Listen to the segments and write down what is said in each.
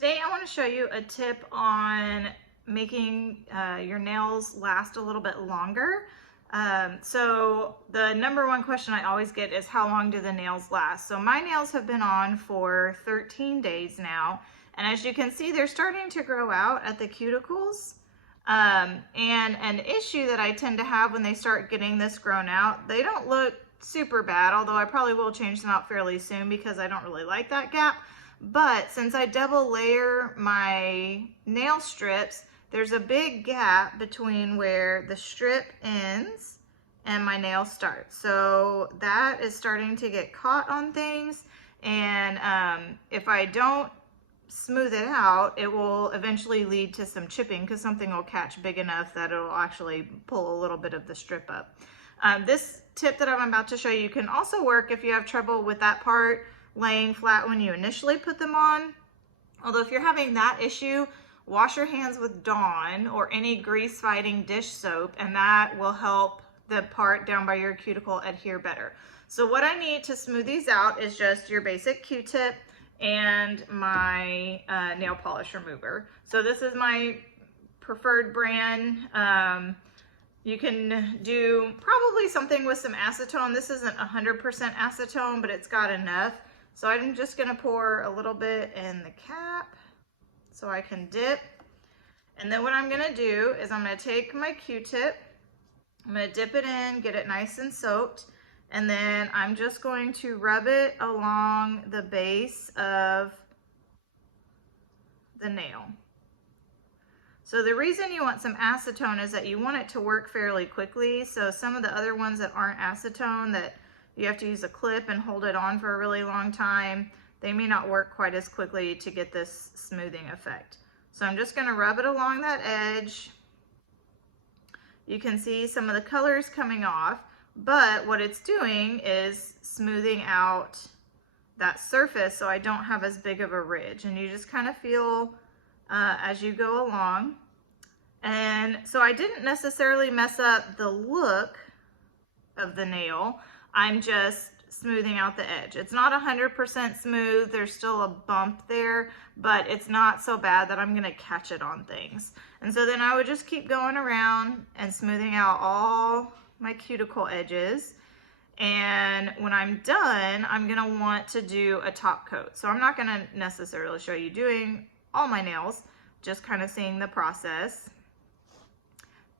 Today I want to show you a tip on making your nails last a little bit longer. So the number one question I always get is how long do the nails last? So my nails have been on for 13 days now, and as you can see, they're starting to grow out at the cuticles. And an issue that I tend to have when they start getting this grown out, they don't look super bad, although I probably will change them out fairly soon because I don't really like that gap. But since I double layer my nail strips, there's a big gap between where the strip ends and my nail starts. So that is starting to get caught on things. And if I don't smooth it out, it will eventually lead to some chipping because something will catch big enough that it'll actually pull a little bit of the strip up. This tip that I'm about to show you can also work if you have trouble with that part laying flat when you initially put them on. Although if you're having that issue, wash your hands with Dawn or any grease fighting dish soap, and that will help the part down by your cuticle adhere better. So what I need to smooth these out is just your basic Q-tip and my nail polish remover. So this is my preferred brand. You can do probably something with some acetone. This isn't 100% acetone, but it's got enough. So I'm just gonna pour a little bit in the cap so I can dip. And then what I'm gonna do is I'm gonna take my Q-tip, I'm gonna dip it in, get it nice and soaked, and then I'm just going to rub it along the base of the nail. So the reason you want some acetone is that you want it to work fairly quickly. So some of the other ones that aren't acetone, that you have to use a clip and hold it on for a really long time, they may not work quite as quickly to get this smoothing effect. So I'm just gonna rub it along that edge. You can see some of the colors coming off, but what it's doing is smoothing out that surface so I don't have as big of a ridge. And you just kind of feel as you go along. And so I didn't necessarily mess up the look of the nail. I'm just smoothing out the edge. It's not 100% smooth. There's still a bump there, but it's not so bad that I'm gonna catch it on things. And so then I would just keep going around and smoothing out all my cuticle edges. And when I'm done, I'm gonna want to do a top coat. So I'm not gonna necessarily show you doing all my nails, just kind of seeing the process.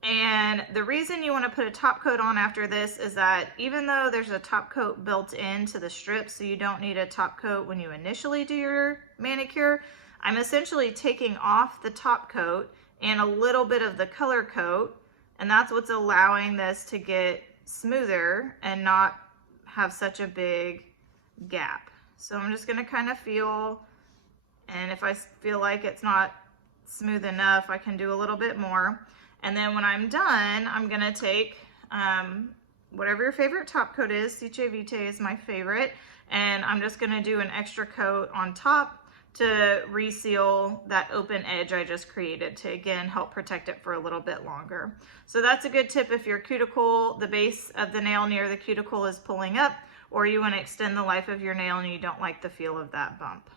And the reason you want to put a top coat on after this is that even though there's a top coat built into the strips, so you don't need a top coat when you initially do your manicure, I'm essentially taking off the top coat and a little bit of the color coat, and that's what's allowing this to get smoother and not have such a big gap. So I'm just going to kind of feel, and if I feel like it's not smooth enough, I can do a little bit more. And then when I'm done, I'm gonna take whatever your favorite top coat is. Ciche Vite is my favorite. And I'm just gonna do an extra coat on top to reseal that open edge I just created to, again, help protect it for a little bit longer. So that's a good tip if your cuticle, the base of the nail near the cuticle is pulling up, or you wanna extend the life of your nail and you don't like the feel of that bump.